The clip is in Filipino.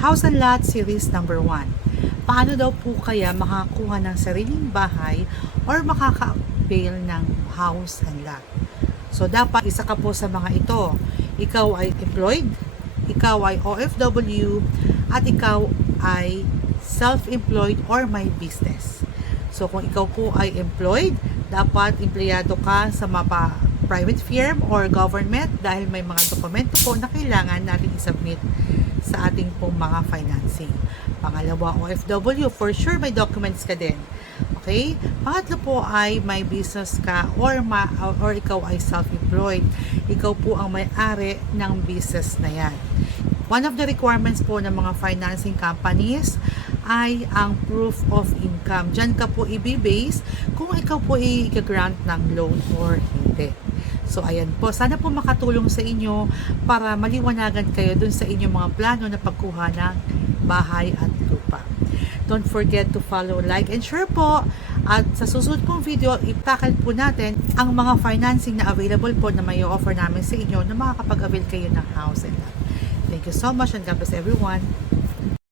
House and Lot Series number 1. Paano daw po kaya makakuha ng sariling bahay or makaka-avail ng house and lot? So dapat isa ka po sa mga ito. Ikaw ay employed, ikaw ay OFW, at ikaw ay self-employed or may business. So kung ikaw po ay employed, dapat empleyado ka sa private firm or government dahil may mga dokumento po na kailangan natin i-submit sa ating pong mga financing. Pangalawa, OFW, for sure may documents ka din. Okay? Pangatlo po ay may business ka or ikaw ay self-employed. Ikaw po ang may-ari ng business na yan. One of the requirements po ng mga financing companies ay ang proof of income. Diyan ka po i-base kung ikaw po i-grant ng loan or hindi. So ayan po, sana po makatulong sa inyo para maliwanagan kayo dun sa inyong mga plano na pagkuha ng bahay at lupa. Don't forget to follow, like, and share po. At sa susunod pong video, itakal po natin ang mga financing na available po na may offer namin sa inyo na makakapag-avail kayo ng house and lot. Thank you so much and God bless everyone.